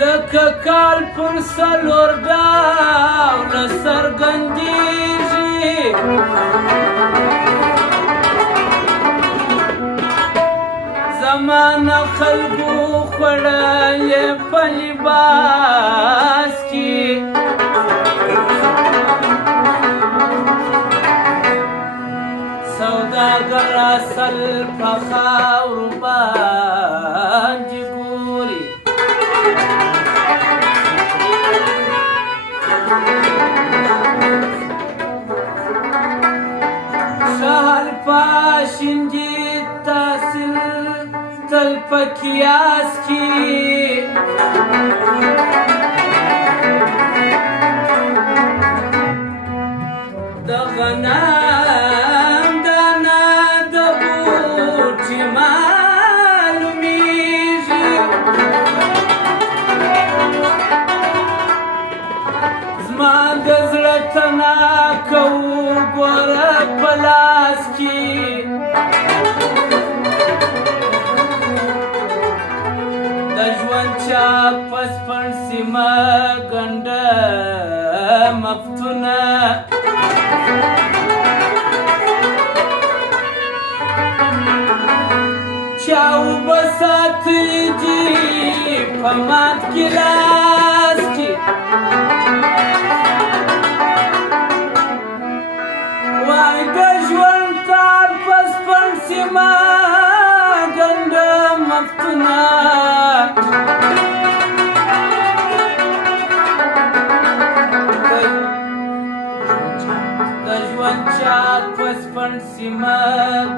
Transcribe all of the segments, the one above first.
لکه کال پر څلور ډوله څرګندېږي زمانه خلکو خوړلې په لباس کې سوداګر اصل په خاورو باندې ګوري شهر پاشندي تحصیل تل په قیاس کې د غنم دانه د بوټي معلومیږي زما د زړه تناکه وګوره په لاس کې د ژوند چاپ په سپڼ سیمه ګنډه مفتونه چا اوبه ساتلي دي په مات ګیلاس کې وای د ژوند تار په سپڼ سیمه ګنډه مفتونه د ژوند چاپ په سپڼ سیمه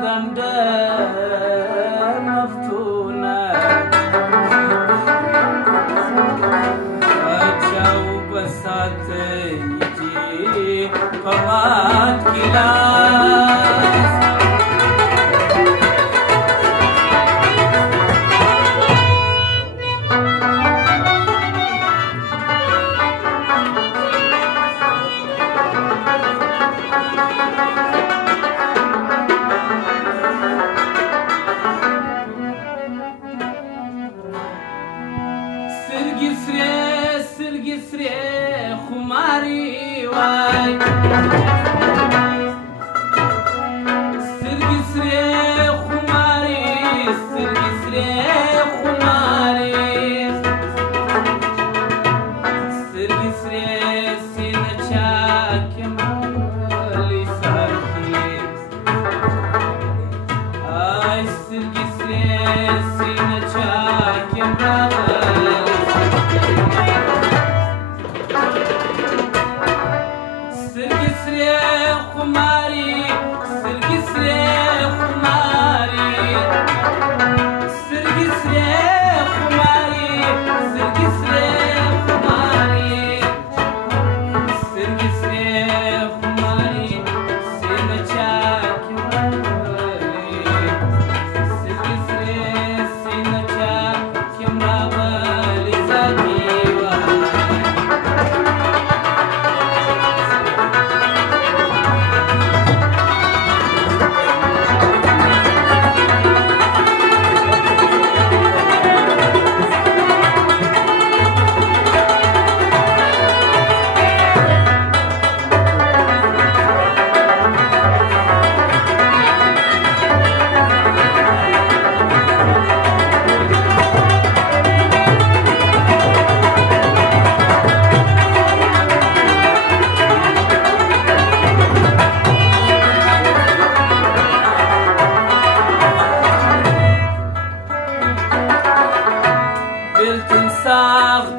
ګنډه مفتونه چا اوبه ساتلي دي په مات ګیلاس سترګې سرې خماري وای سترګې سرې خماري سترګې سرې خماري سترګې سرې سینه چاکې مالي ساتي آی سترګې سرې سینه چاکې مالي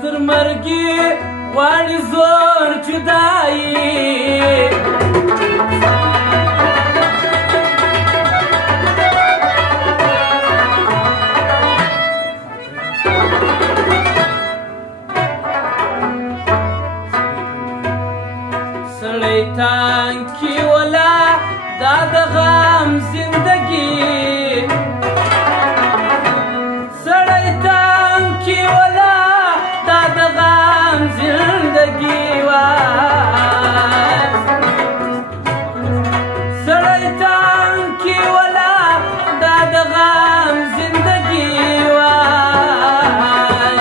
تر مرګي غواړي زور جدایي سړی تانکی ولا دا د غم زندگی سړی تانکی ولا دا د غم زندگی وای سړی تانکی ولا دا د غم زندگی وای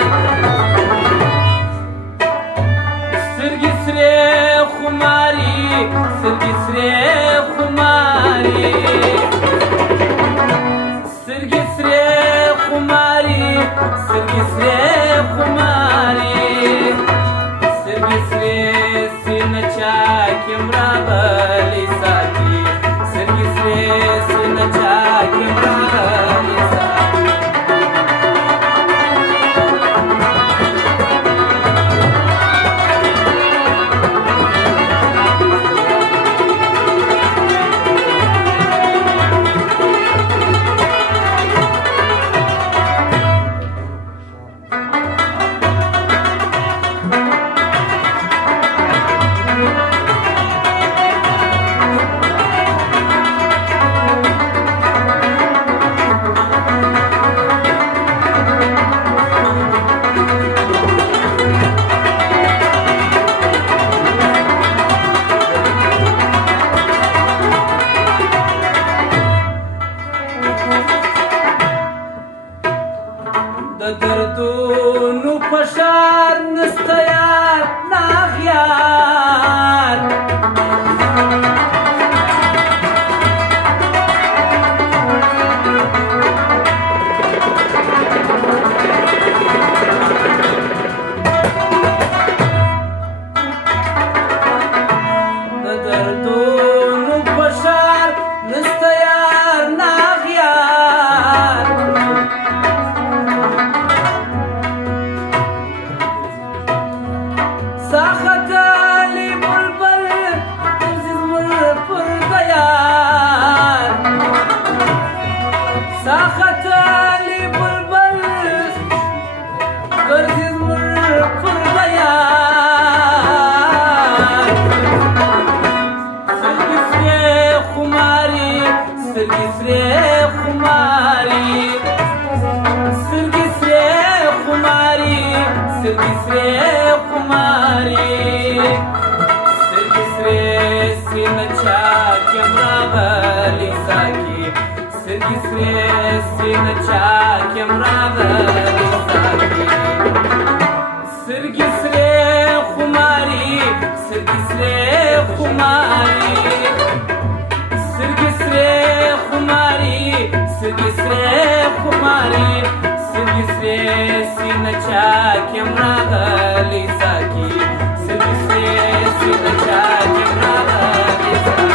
دردونو په ښار نسته یار ناغیار د دردونو په ښار نسته یار ناغیار ساختلی بلبل ګرځي زموږ پر دیار ساختلی بلبل ګرځي زموږ پر دیار سترګې سرې خماري سترګې سرې خماري سترګې سرې خماري سترګې سرې خماري سترګې سرې سینه چاکیم راغلی ساقي سترګې سرې سینه چاکیم راغلی ساقي سترګې سرې خماري سترګې سرې خماري سترګې سرې خماري سترګې سرې خماري سترګې سرې سینه چاکیم راغلی ساقي سترګې سرې سینه چاکیم راغلی ساقي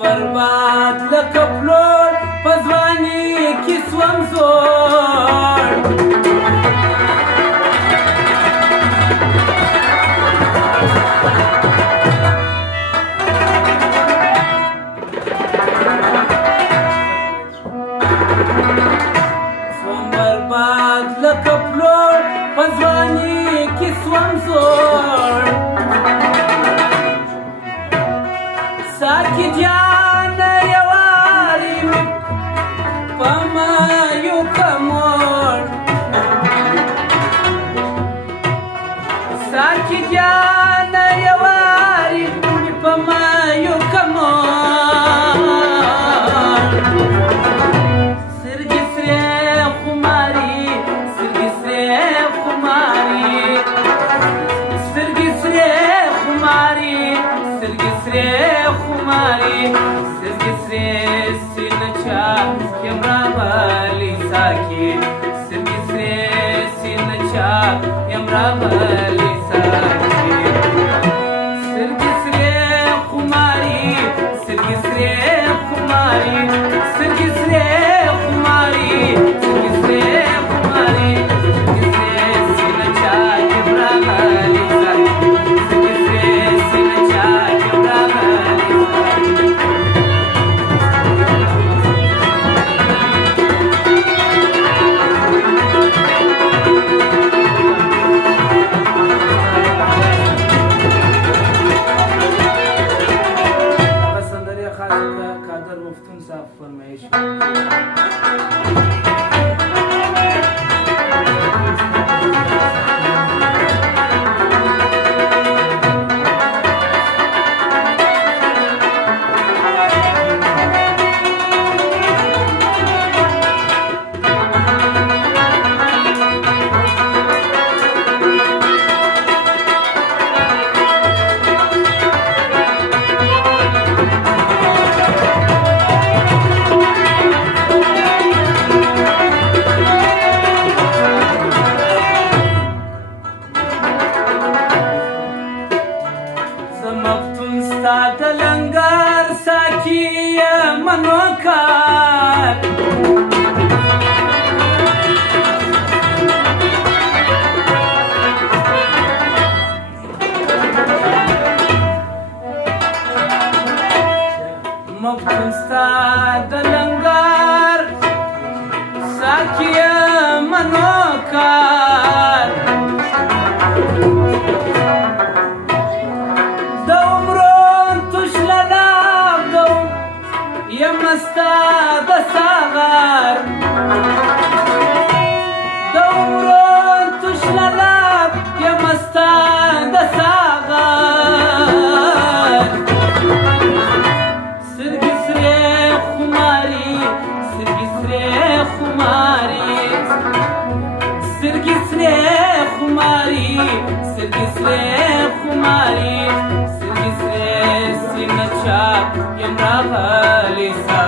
برباد لکه پلور په ځواني کې سوم زوړ سوم برباد لکه پلور په ځواني کې سوم زوړ ساقي جانه یوارې مې په مایو کمور ساقي جانه یوارې مې په مایو کمور سترګې سرې خماري سترګې سرې خماري سترګې سرې خماري سترګې سرې خماري سترګې سرې سینه چاکیم راغلی ساقي سترګې سرې سینه چاکیم راغلی ساقي سترګې سرې خماري سترګې سرې خماري سترګې سرې خماري سترګې سرې خماري سترګې سرې سینه چاکیم راغلی ساقي سترګې سرې سینه چاکیم راغلی قادر مفتون صاحب فرمایش د ساغر دورون تشنلاب یا مستان د ساغر سرگی سری خماری سرگی سری خماری سرگی سری خماری سرگی سری خماری سرگی سری سینچا یم راغلی سا